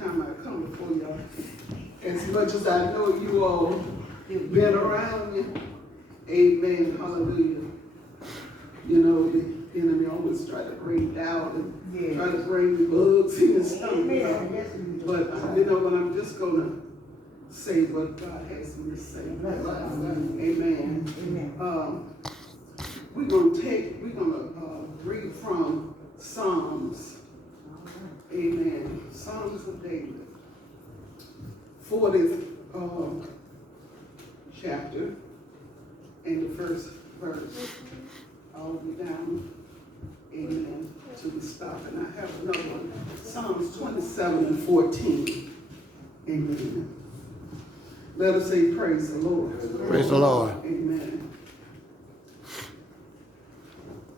time I come before y'all. As much as I know you all been around me, amen, hallelujah. You know, the enemy always try to bring doubt and try to bring bugs in his stomach. But, you know what, I'm just going to say what God has me to say. Amen. We're going to read from Psalms. Amen. Psalms of David. 40th chapter and the first verse. All the way down, amen, to the stop. And I have another one, Psalms 27 and 14. Amen. Let us say praise the Lord. Praise the Lord. Amen.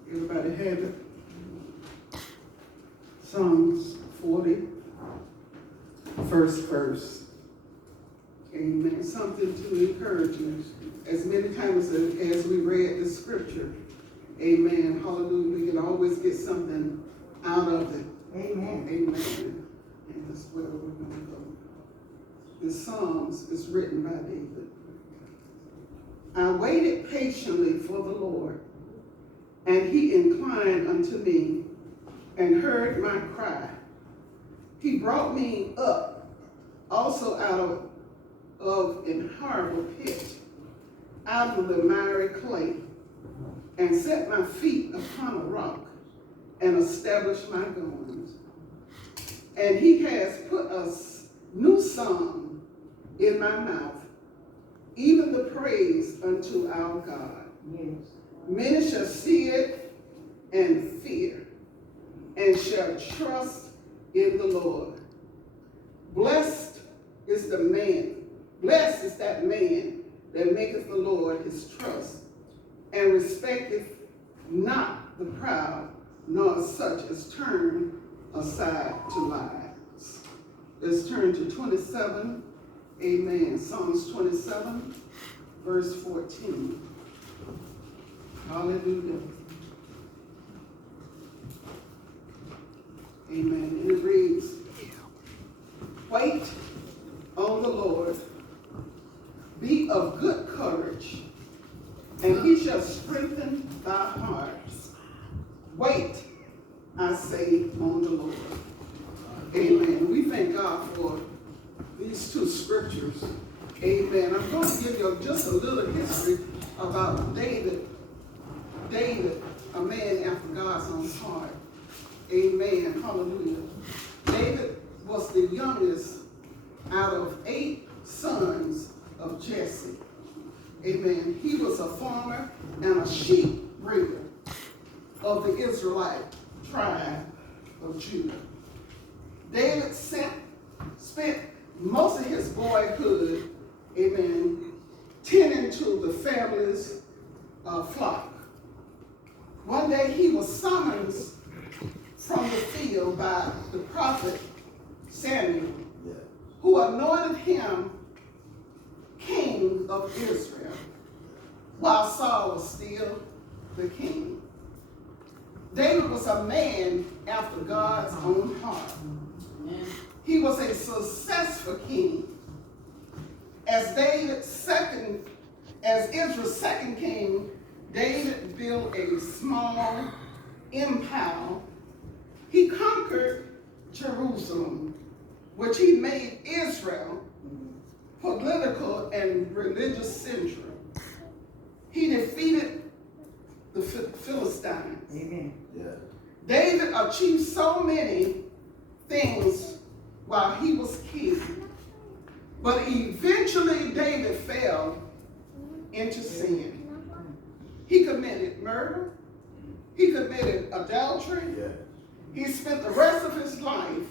Everybody have it? Psalms 40, first verse. Amen. Something to encourage you. As many times as we read the scripture, amen, hallelujah, we can always get something out of it. Amen. Amen. And that's where we're going to go. The Psalms is written by David. I waited patiently for the Lord, and he inclined unto me and heard my cry. He brought me up also out of an horrible pit, out of the miry clay, and set my feet upon a rock, and established my goings. And he has put a new song in my mouth, even the praise unto our God. Yes. Many shall see it and fear, and shall trust in the Lord. Blessed is that man that maketh the Lord his trust, and respecteth not the proud, nor such as turn aside to lies. Let's turn to 27, amen. Psalms 27, verse 14. Hallelujah. Amen. And it reads, wait on the Lord, be of good courage, and he shall strengthen thy heart. Wait, I say, on the Lord. Amen. We thank God for these two scriptures. Amen. I'm going to give you just a little history about David. David, a man after God's own heart. Amen. Hallelujah. David was the youngest out of 8 sons of Jesse. Amen. He was a farmer and a sheep breeder of the Israelite tribe of Judah. David spent most of his boyhood, amen, tending to the family's flock. One day he was summoned from the field by the prophet Samuel, who anointed him king of Israel, while Saul was still the king. David was a man after God's own heart. He was a successful king. As Israel's second king, David built a small empire. He conquered Jerusalem, which he made Israel political and religious center. He defeated the Philistines. Amen. Yeah. David achieved so many things while he was king, but eventually David fell into sin. He committed murder. He committed adultery. Yeah. He spent the rest of his life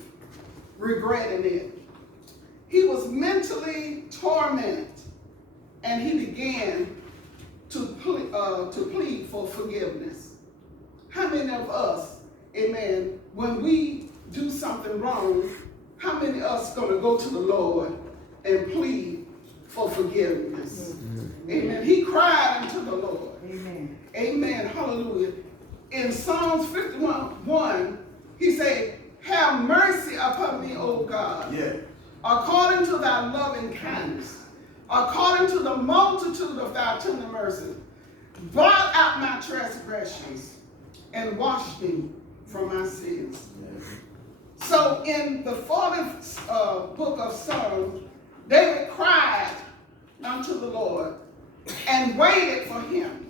regretting it. He was mentally tormented, and he began to plead for forgiveness. How many of us, amen, when we do something wrong, how many of us going to go to the Lord and plead for forgiveness? Mm-hmm. Amen. He cried unto the Lord. Amen. Amen. Hallelujah. In Psalms 51:1, he said, have mercy upon me, O God. Yeah. according to thy loving kindness, according to the multitude of thy tender mercy, blot out my transgressions and wash me from my sins. So in the 40th book of Psalms, David cried unto the Lord and waited for him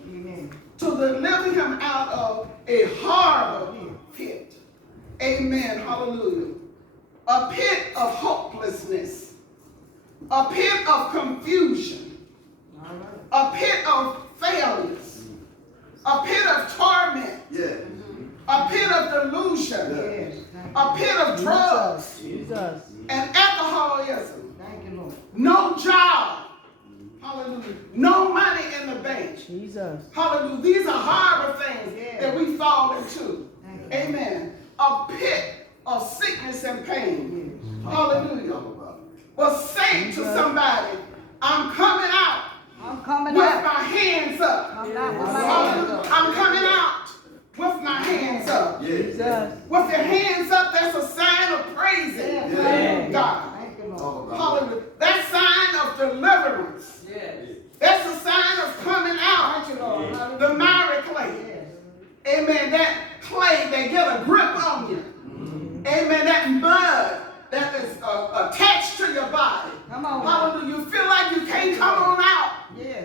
to deliver him out of a horrible pit. Amen. Hallelujah. A pit of hopelessness, a pit of confusion, a pit of failures, a pit of torment, a pit of delusion, a pit of drugs and alcoholism, no job, hallelujah, no money in the bank, hallelujah. These are horrible things that we fall into. Amen. A pit of sickness and pain. Hallelujah. But say to somebody, I'm coming out. I'm coming with out. My hands up. I'm coming out with my hands up. With your hands up, that's a sign of praising God. Hallelujah. That's sign of deliverance. That's a sign of coming out. The miry clay. Amen. That clay, they get a grip on you. Amen. That mud that is attached to your body. Hallelujah. You feel like you can't come on out.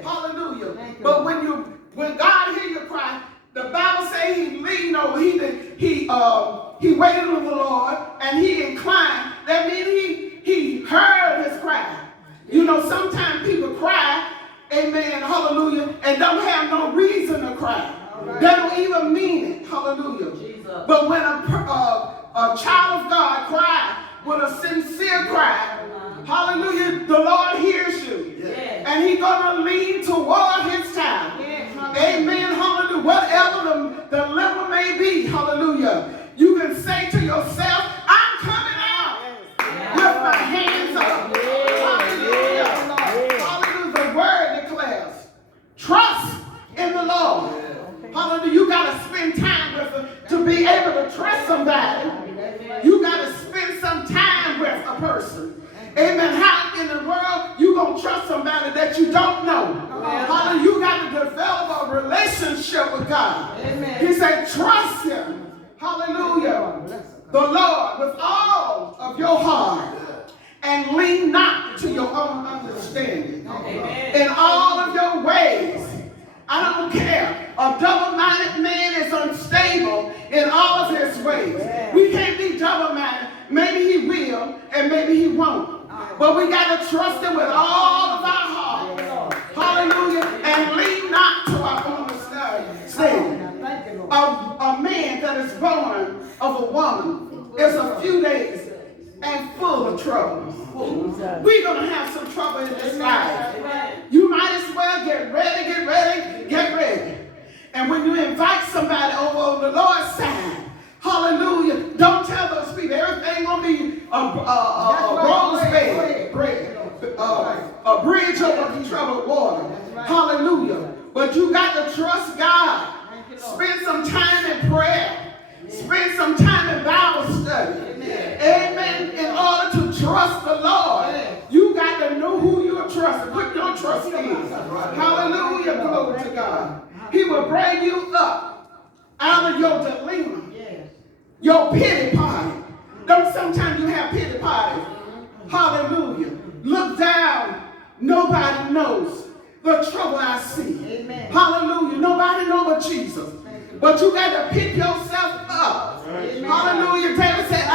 Hallelujah. But when God hear you cry, the Bible says he leaned over. He waited on the Lord and he inclined. That means he heard his cry. You know, sometimes people cry, amen, hallelujah, and don't have no reason to cry. They don't even mean it. Hallelujah. But when a child of God cries with a sincere cry, hallelujah, the Lord hears you. And he's going to lean toward his child. Amen. Hallelujah. Whatever the dilemma may be, hallelujah, you can say to yourself, I'm coming out with my hands up. Hallelujah. Hallelujah. The word declares, trust in the Lord. Hallelujah. You got to spend time with them to be able to trust somebody. You got to spend some time with a person. Amen. How in the world you going to trust somebody that you don't know? Hallelujah. You got to develop a relationship with God. Amen. He said, trust him. Hallelujah. The Lord with all of your heart and lean not to your own understanding. Amen. In all of your ways. I don't care. A double-minded man is unstable in all of his ways. We can't be double-minded. Maybe he will and maybe he won't. But we got to trust him with all of our heart. Hallelujah. And lean not to our own understanding. A man that is born of a woman is a few days and full of trouble. We're going to have some trouble in this life. You might as well get ready. And when you invite somebody over on the Lord's side, hallelujah, don't tell those people everything going to be a rose bed, a bridge over troubled water. Hallelujah. But you got to trust God. Spend some time in prayer. Spend some time in Bible study. Amen. In order to trust the Lord, you got to know who you're trusting. Put your trust in. Hallelujah. Glory to God. He will bring you up out of your dilemma, your pity party. Don't sometimes you have pity parties. Hallelujah. Look down. Nobody knows the trouble I see. Hallelujah. Nobody knows but Jesus. But you got to pick yourself up. Hallelujah. David said,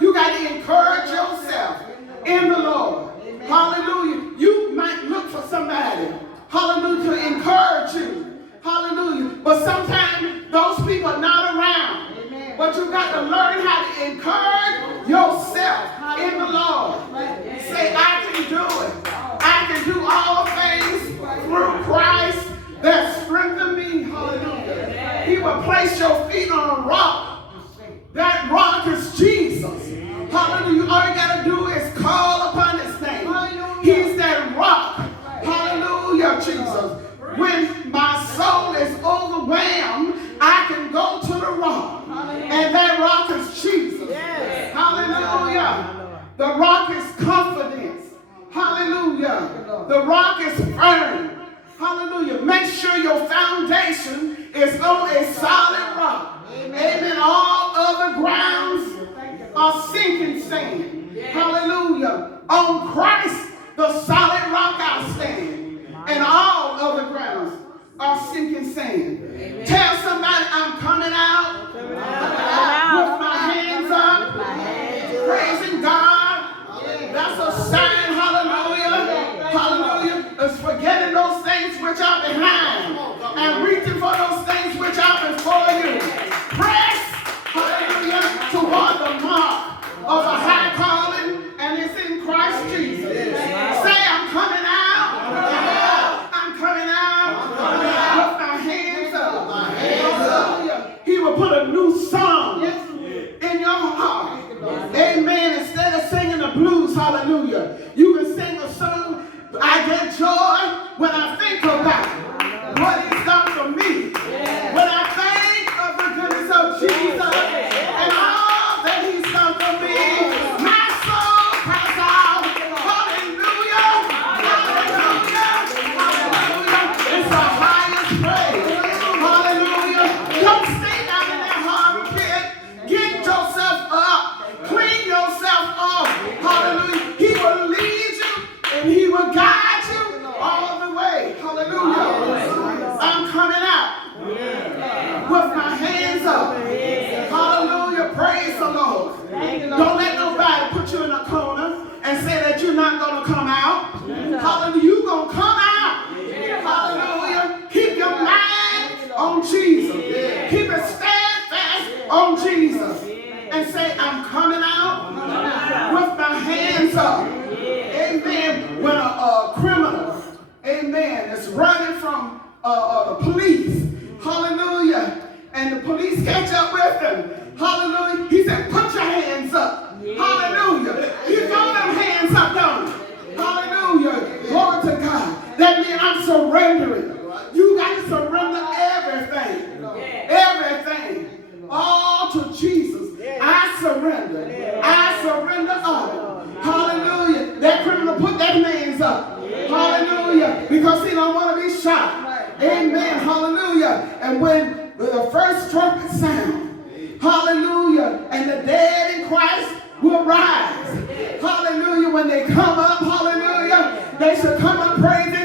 you got to encourage yourself in the Lord. Hallelujah. You might look for somebody, hallelujah, to encourage you. Hallelujah. But sometimes those people are not around. But you got to learn how to encourage yourself in the Lord. Say, I can do it. I can do all things through Christ that strengthens me. Hallelujah. He will place your feet on a rock. That rock is Jesus. Hallelujah. All you got to do is call upon his name. He's that rock. Hallelujah, Jesus. When my soul is overwhelmed, I can go to the rock. And that rock is Jesus. Hallelujah. The rock is The rock is firm. Hallelujah. Make sure your foundation is on a solid rock. Amen. All other grounds are sinking sand. Hallelujah. On Christ, the solid rock I stand. And all other grounds are sinking sand. Tell somebody, I'm coming out with my hands up, praising God. That's a sign, hallelujah. Hallelujah. It's forgetting those things which are behind and reaching for those things which are before you. Press, hallelujah, toward the mark of a high calling, and it's in Christ Jesus. Say, I'm coming out. I'm coming out with my hands up. Hallelujah. He will put a new song in your heart. Amen. Instead of singing the blues, hallelujah, you can sing a song. I get joy when I think about what he's done for me. When I think of the goodness of Jesus and all that he's done for me, my soul cries out, hallelujah, hallelujah, hallelujah. It's the highest praise. Hallelujah. Don't stay down in that harbor pit. Get yourself up. Clean yourself up. Hallelujah. He will lead you and he will guide you all the way. Hallelujah. I'm coming out with my hands up. Hallelujah. Praise the Lord. Don't let nobody put you in a corner and say that you're not going to come out. Hallelujah. You're going to come out. Hallelujah. Keep your mind on Jesus. Keep it steadfast on Jesus. And say, I'm coming out with my hands up. Amen. When a criminal, amen, is running from the police, hallelujah, and the police catch up with him, hallelujah, he said, put your hands up. Hallelujah. He throw them hands up, don't he? Hallelujah. Glory to God. That means I'm surrendering. You got to surrender everything. Everything. All to Jesus. I surrender. I surrender all. Hallelujah. That criminal put their hands up. Hallelujah. Because he don't want to be shot. Amen. Hallelujah. And when the first trumpet sound, hallelujah, and the dead in Christ will rise. Hallelujah. When they come up, hallelujah, they should come up praising